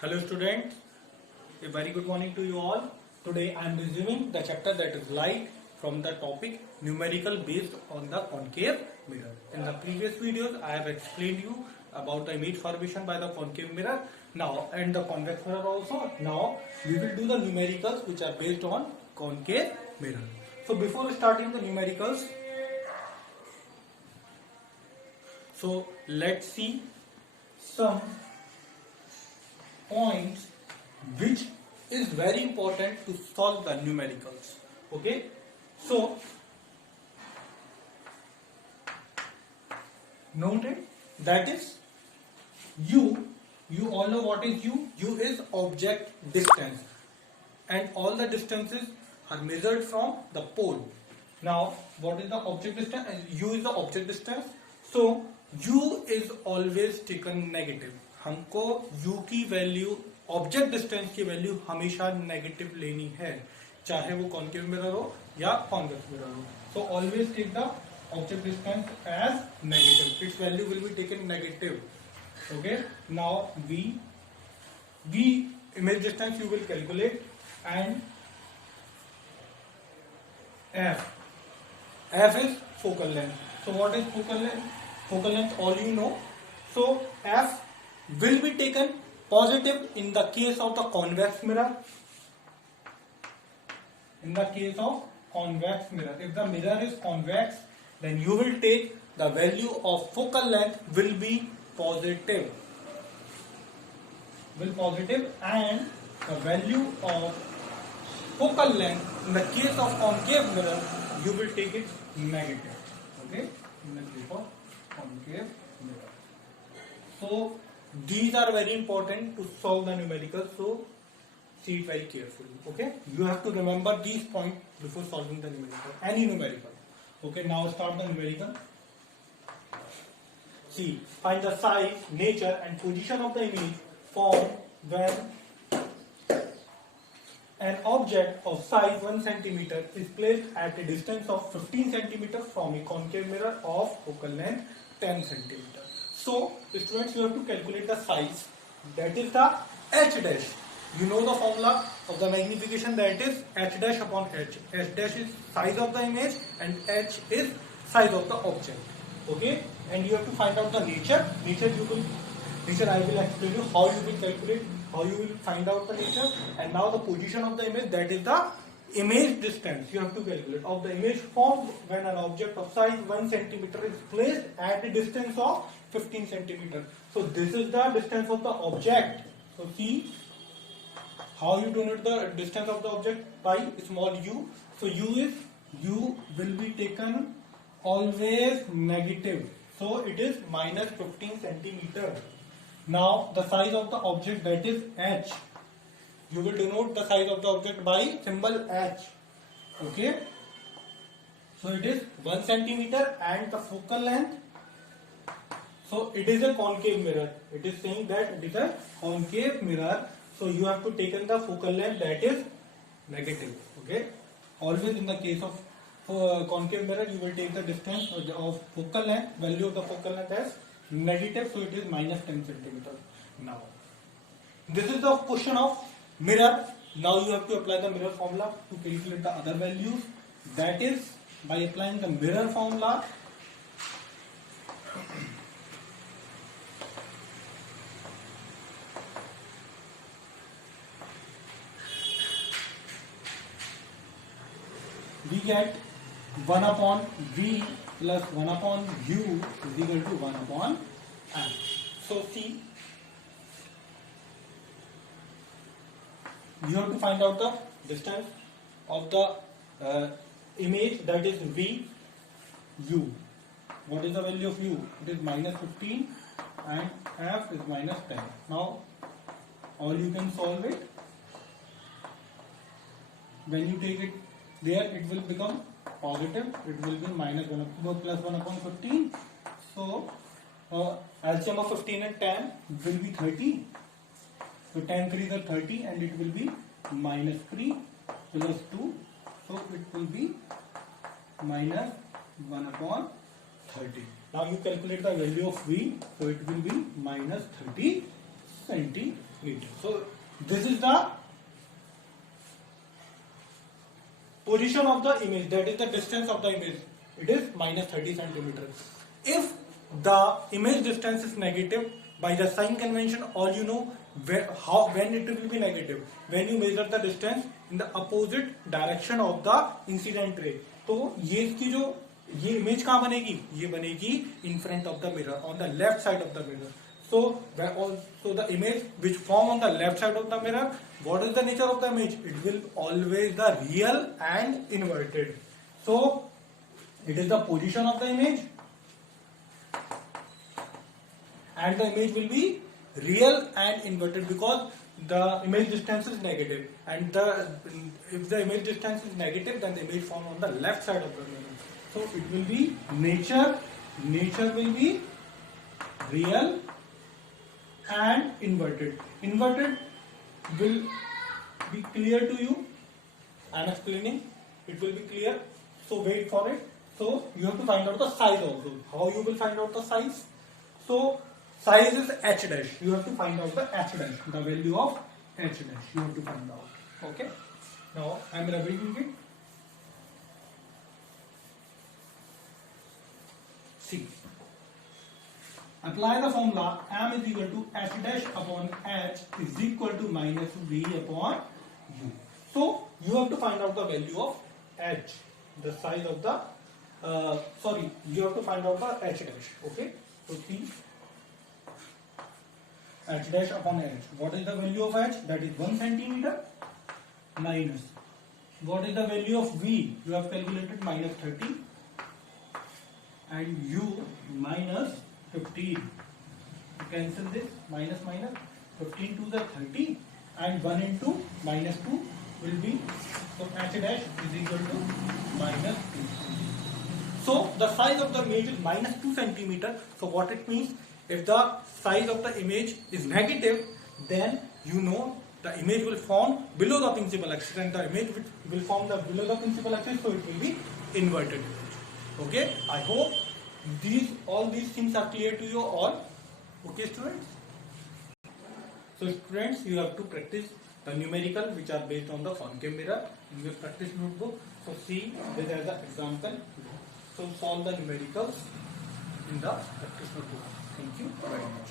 Hello students, a very good morning to you all. Today I am resuming the chapter that is light from the topic numerical based on the concave mirror. In the previous videos I have explained you about the image formation by the concave mirror now and the convex mirror also. Now we will do the numericals which are based on concave mirror. So before starting the numericals, so let's see some points which is very important to solve the numericals. Okay, so noted that is you all know what is u is object distance and all the distances are measured from the pole. Now what is the object distance? U is the object distance, so u is always taken negative. हमको u की value object distance की value हमेशा negative लेनी है, चाहे वो concave mirror हो या कॉन्वेक्स मिरर हो. So always take the object distance as negative. Its value will be taken negative. Okay, now v image distance you will calculate and f is focal length. So what is focal length? Focal length all you know. So f will be taken positive in the case of the convex mirror. In the case of convex mirror, if the mirror is convex, then you will take the value of focal length will be positive. And the value of focal length in the case of concave mirror, you will take it negative. Okay, in the case of concave mirror. So these are very important to solve the numerical, so see it very carefully. Okay, you have to remember these points before solving the numerical, any numerical. Okay, now start the numerical. See, find the size, nature and position of the image formed when an object of size 1 cm is placed at a distance of 15 cm from a concave mirror of focal length 10 cm. So, students, you have to calculate the size, that is the h dash. You know the formula of the magnification, that is h dash upon h. H dash is size of the image and h is size of the object. Okay, and you have to find out the nature. Nature I will explain you how you will calculate, how you will find out the nature. And now the position of the image, that is the image distance you have to calculate of the image formed when an object of size 1 cm is placed at a distance of 15 cm. So this is the distance of the object. So see how you denote the distance of the object by small u. So u will be taken always negative. So it is minus 15 cm. Now the size of the object, that is h. You will denote the size of the object by symbol h. Okay. So it is 1 cm and the focal length. So it is a concave mirror. It is saying that it is a concave mirror. So you have to take in the focal length, that is negative. Okay. Always in the case of concave mirror, you will take the distance of focal length, value of the focal length as negative. So it is minus 10 cm. Now this is the question of mirror. Now you have to apply the mirror formula to calculate the other values. That is by applying the mirror formula. We get 1 upon v plus 1 upon u is equal to 1 upon f. So see, you have to find out the distance of the image, that is v, u. What is the value of u? It is minus 15 and f is minus 10. Now all you can solve it. When you take it there, it will become positive. It will be minus 1 plus 1 upon 15. So LCM of 15 and 10 will be 30. So 10 3 is 30 and it will be minus 3 plus 2. So it will be minus 1 upon 30. Now you calculate the value of V, so it will be minus 36. centimeter. So this is the position of the image, that is the distance of the image. It is minus 30 centimeter. If the image distance is negative, by the sign convention, all you know when it will be negative, when you measure the distance in the opposite direction of the incident ray. तो ये इसकी जो ये image कहाँ बनेगी, ये बनेगी in front of the mirror, on the left side of the mirror. So the image which form on the left side of the mirror, what is the nature of the image? It will always the real and inverted. So it is the position of the image, and the image will be real and inverted because the image distance is negative, and if the image distance is negative, then the image formed on the left side of the mirror. So it will be nature will be real and inverted. Inverted will be clear to you. I am explaining. It will be clear. So wait for it. So you have to find out the size also. How you will find out the size? So size is h dash. You have to find out the h dash. The value of h dash. You have to find out. Okay. Now I am reviewing it. See. Apply the formula m is equal to h dash upon h is equal to minus v upon u. So you have to find out the value of h, the size of the you have to find out the h dash. Okay. So see, h dash upon h. What is the value of h? That is 1 centimeter minus. What is the value of v? You have calculated minus 30 and u minus 15. Cancel this, minus minus, 15 to the 30 and 1 into minus 2 will be, so h dash is equal to minus 2. So the size of the image is minus 2 centimeter. So what it means, if the size of the image is negative, then you know the image will form below the principal axis, and the image will form below the principal axis, so it will be inverted image. Okay, I hope all these things are clear to you all. Okay, students. So students, you have to practice the numerical which are based on the concave mirror in your practice notebook. So see this as an example. So solve the numericals in the practice notebook. Thank you very much.